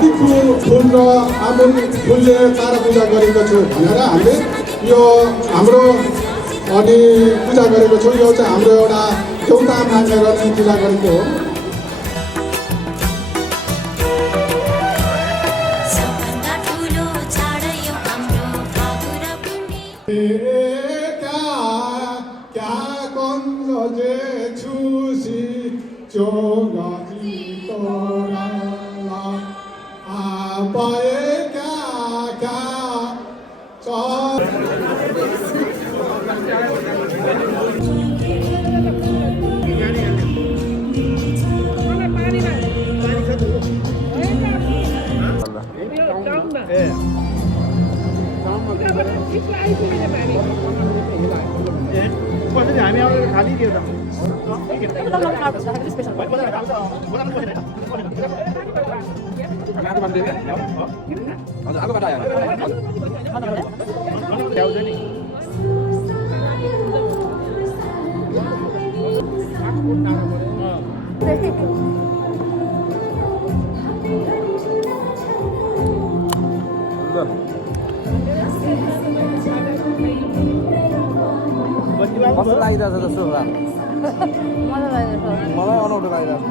तिखु फुल र आमुल फुलले तारा पूजा गरेको छु भनेर हामीले यो हाम्रो अनि पूजा गरेको छौँ। यो चाहिँ हाम्रो एउटा देउता मानेर नै पूजा गरेको हो। कस्तो लागिरहेछ जस्तो मलाई अनौठो लागिरहेछ।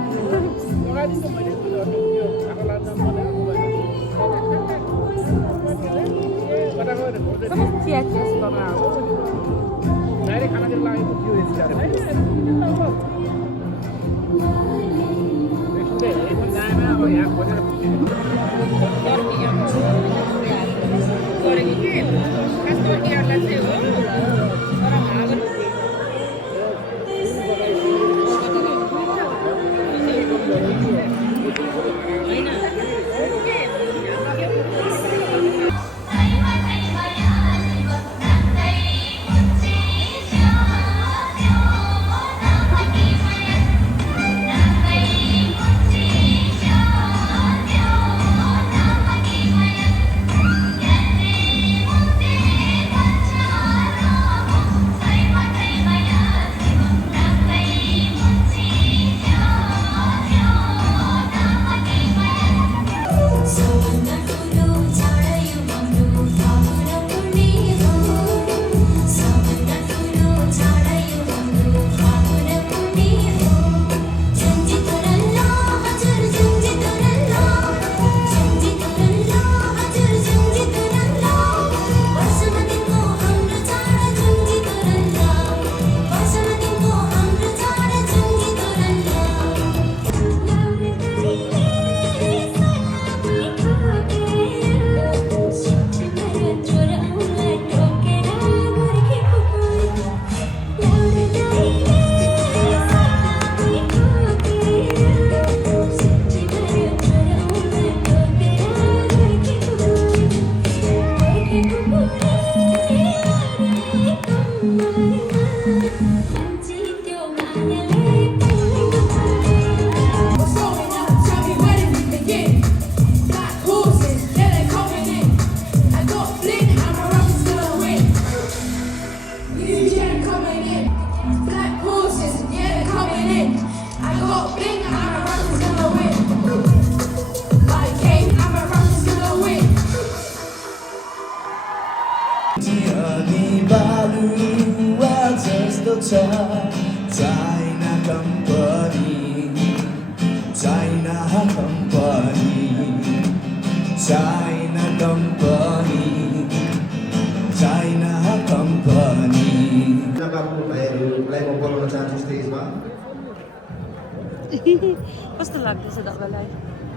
कस्तो लाग्दैछ तपाईँलाई?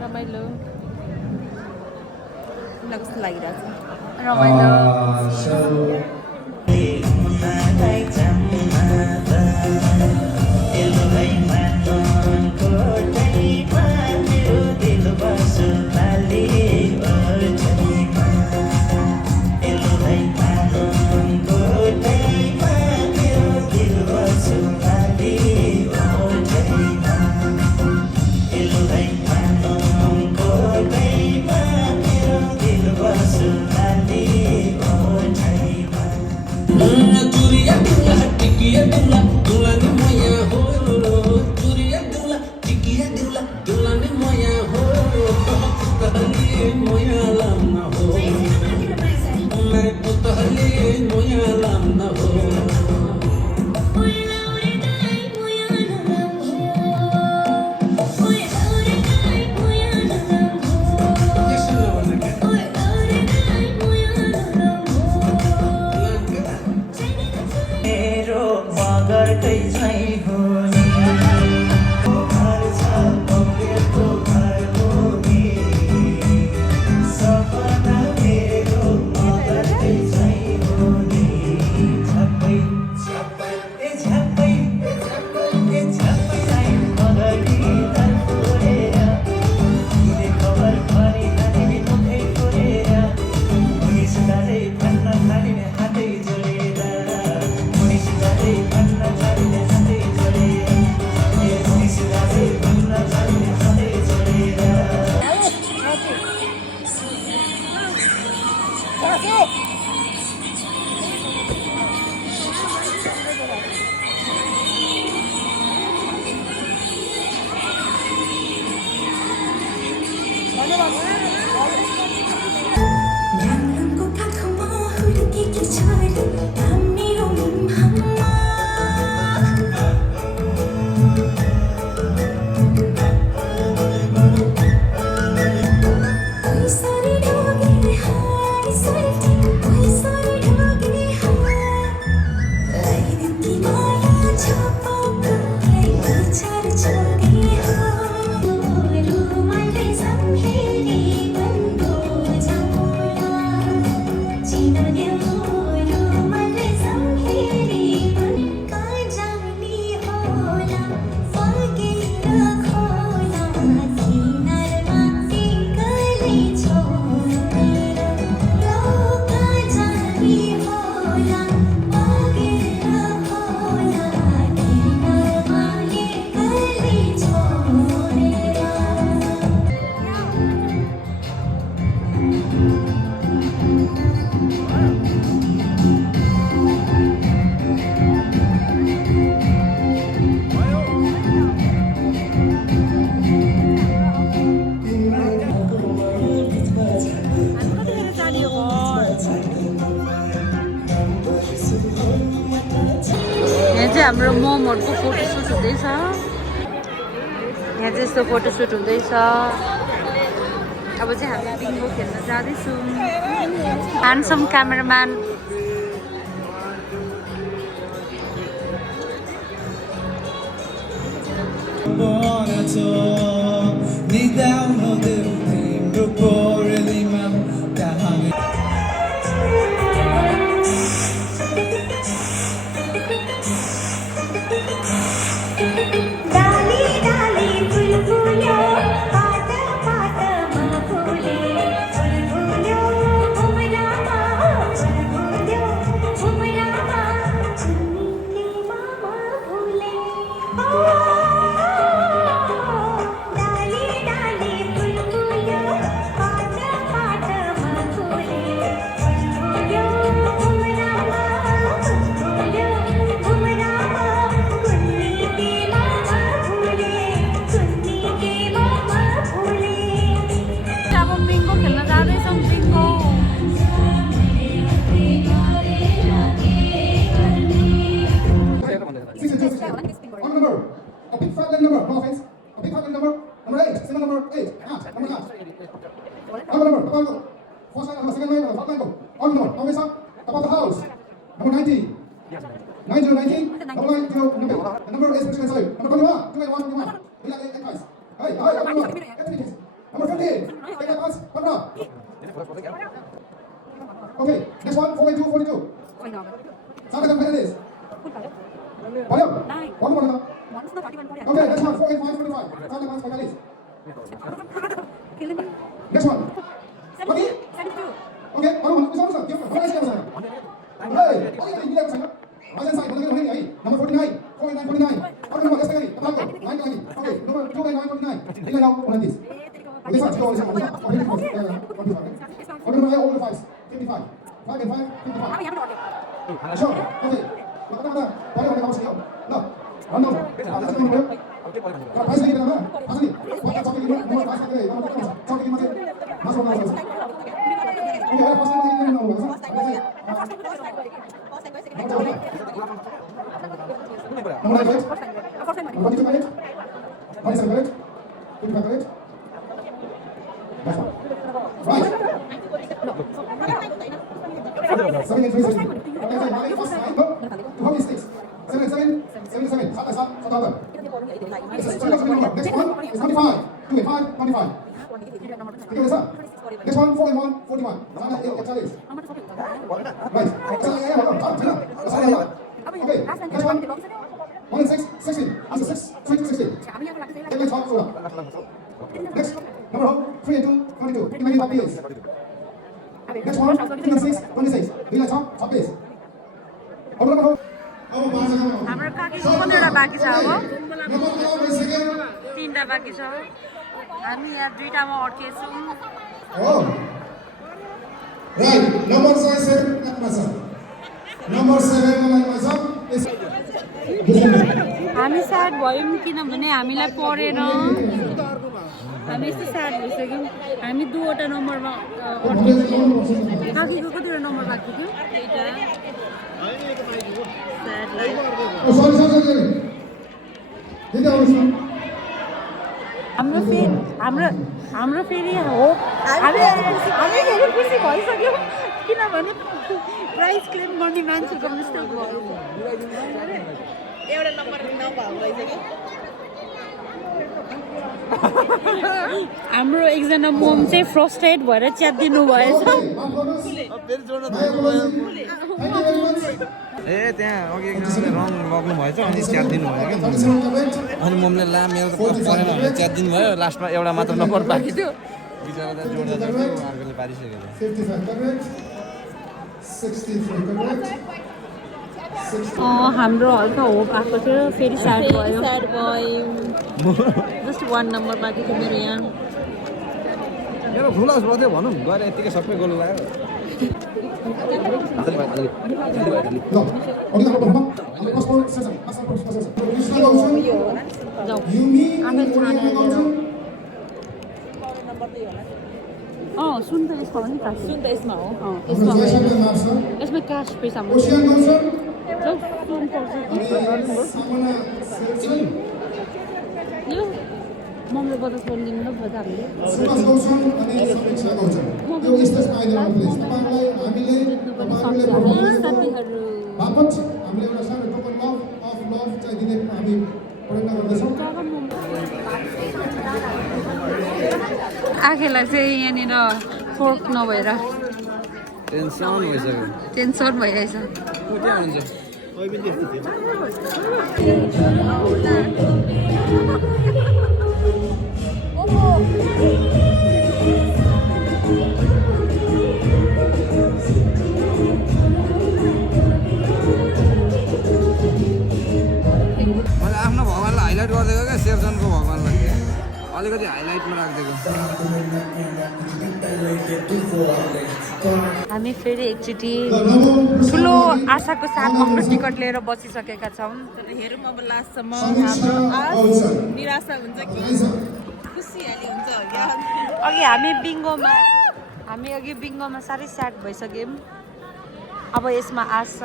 रमाइलो कस्तो लागिरहेछ? रमाइलो Durian मेरो मगरकै झै हो नि घर छ मौर्यको घर हो नि सपना मेरो मगरकै झै हो नि झप्पै झप्पै ए झप्पै ए झप्पै आइ मगरी दर फोरेर तिमीले खबर पनि हालिने मुखै फोरेर मुनिसुदाले भन्न थालिने हातै जोडेर मुनिसुदाले भन्न थालिने हातै जोडेर ए मुनिसुदाले भन्न थालिने हातै जोडेर 랑랑고 파크모 후르키키 초리 담미로 맘마 오이 소리 덕이 하이 소리 오이 소리 덕이 하 라이드키 마야 저뽀뽀 무차르 초리 하 루말레 삼헤리 번도 장몰라 지나게 루말레 삼헤리 번 काजानी होला फर्केर खोला किनारमा एक्लै छोडेर काजानी होला फर्केर खोला किनारमा एक्लै छोडेर यहाँ चाहिँ हाम्रो मोमहरूको फोटोसुट हुँदैछ यहाँ चाहिँ यस्तो फोटोसुट हुँदैछ अब चाहिँ हामी बिङ्गो खेल्न जाँदैछौँ ह्यान्डसम क्यामेराम्यान तिम्रो पोरेलीमा कहाँ डाली डाली बुलबुलो पात पातमा फुले बुलबुलो घुमरामा बुलबुलो घुमरामा चुन्नीले मामा फुले डाली डाली बुलबुलो पात पातमा फुले बुलबुलो घुमरामा बुलबुलो घुमरामा कुन्नी के मामा फुले कुन्नी के मामा फुले अब बिङ्गो खेल्न जाँदैछौँ bingo On number, a big fat number, no offense. A big fat number, number 8, second number 8. Number 9. Number, first line, second line, third line, on number, always up, above the house. Number 19. 9019, number 9, the number is special inside. Number 21, 21. We like 8 guys. Hey, number 15, take that pass, one more. Okay, next one, 42. Sampai jumpa lagi. Banyak? One more now. Okay, next one, 45. Sampai jumpa lagi. Next one. Okay? Okay, one. Bisa mana? Mana sih yang sana? Hey, ini dia sana. Bagian saya, bagian ini. Number 49. 49. Apa nomor guys lagi? Apa lagi? 9 lagi. Okay, number 2949. Ini yang mana this? Okay, sir, kita bisa. Okay, number all the fives. 55. 5 and 5, 55. Sure. Okay. Mana? Boleh kamu sekian. Nah, random. Ada satu nomor. Kalau pas lagi berapa? Pas lagi. Buat coklat lima, nomor pas lagi. Nomor coklat lima. Last one, last one. Okay, first one, second one, number. Number 9, right? 42 correct? 47 correct? 55 correct? Last one. Right. 7 and 3, 6. Okay, first line. No. 2 sticks. 7 and 7. 7 and 7. Side by side. This is 7 number. Next one is 25. 2 and 5, 25. Okay, this one. Next one, 4 and 1, 41. Sana, challenge. Right. Okay, next one. 1 and 6, 16. Answer 6, 6, 16. Okay, let's talk. Next, number 3 and 2, 22. Imagine what is. Next one, 3 and 6, 26. Bila top base. Number 4. हाम्रो काकीको कतिवटा बाँकी छ अब 3टा बाँकी छ हामी यहाँ 2टामा अड्केछौँ Oh. Right. Number 7 at myself. Number 7 at myself is. हामी स्याड भयौँ किनभने हामीलाई परेन हामी यस्तो स्याड भइसक्यौँ हामी 2वटा नम्बरमा अड्केछौँ काकीको कतिवटा नम्बर बाँकी थियो 2टा sad life Oh, sorry. Did I understand? हाम्रो फेरि हो हामी फेरि खुसी भइसक्यौँ किनभने प्राइज क्लेम गर्ने मान्छेको मिस्टेक भयो एउटा नम्बर नभएको रहेछ कि हाम्रो एकजना मोम चाहिँ फ्रस्ट्रेट भएर च्यातिदिनु भएछ ए त्यहाँ अघि एकजनाले रङ लग्नु भएछ अनि च्यातिदिनु भयो क्या अनि मम्मीले ला मेरो त परेन भनेर च्यातिदिनु भयो लास्टमा एउटा मात्र नम्बर बाँकी थियो बिचरा त जोड्दा अर्कोले पारिसकेको थियो 55 correct. 63 correct. हाम्रो हल्का होप आएको थियो फेरि स्याड भयो जस्ट 1 नम्बर बाँकी थियो मेरो यहाँ मेरो ठुलो थियो भनौँ गएर यतिकै सबै गोल लाग्यो No. Only number 1. Passport, session. Passport, session. जाउँ Yumi, आफै खाना सुन त यसमा हो नि त सुन त यसमा हो यसमा क्यास पैसा Ocean Goshen, यो मम्मीले बदस बोलिदिनु न बजा हामीले Sumas Goshen, अनि समीक्षा Goshen. यो स्टेज आइदिनु प्लिज तपाईलाई हामीले साथीहरू बापत हामीले एउटा सानो टोकन अफ लभ चाहिँ दिने हामी प्रयत्न गर्दैछौँ आखेलाई चाहिँ यहाँनिर फोर्क नभएर टेन्सन भइसक्यो टेन्सन भइरहेछ कुट्या हुन्छ मैले आफ्नो भगवान्लाई हाइलाइट गरिदिएको क्या शेरचनको भगवान्लाई अलिकति हाइलाइटमा राखिदिएको हामी फेरि एकचोटि ठुलो आशाको साथ हाम्रो टिकट लिएर बसिसकेका छौँ हेरौँ अब लास्टसम्म हाम्रो आश निराशा हुन्छ कि खुसियाली हुन्छ क्या हामी अघि बिङ्गोमा साह्रै स्याड भइसक्यौँ अब यसमा आश छ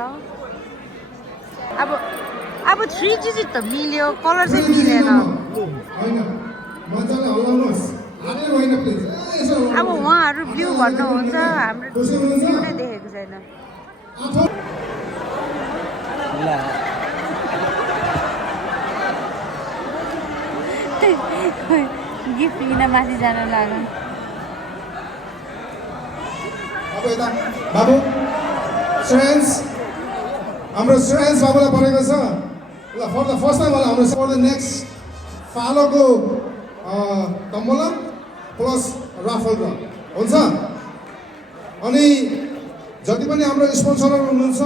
अब 3 डिजिट त मिल्यो कलर चाहिँ मिलेन अब उहाँहरू भ्यू भन्नुहुन्छ हाम्रो भ्यू नै देखेको छैन गिफ्ट लिन माथि जान लाग्यो अब यता बाबु फ्रेन्ड्स हाम्रो फ्रेन्ड्स बाबुलाई परेको छ ल फर द फर्स्ट टाइम होला हाम्रो फर द नेक्स्ट फालोको तम्बोला प्लस राफल ड्र हुन्छ अनि जति पनि हाम्रो स्पोन्सरहरू हुनुहुन्छ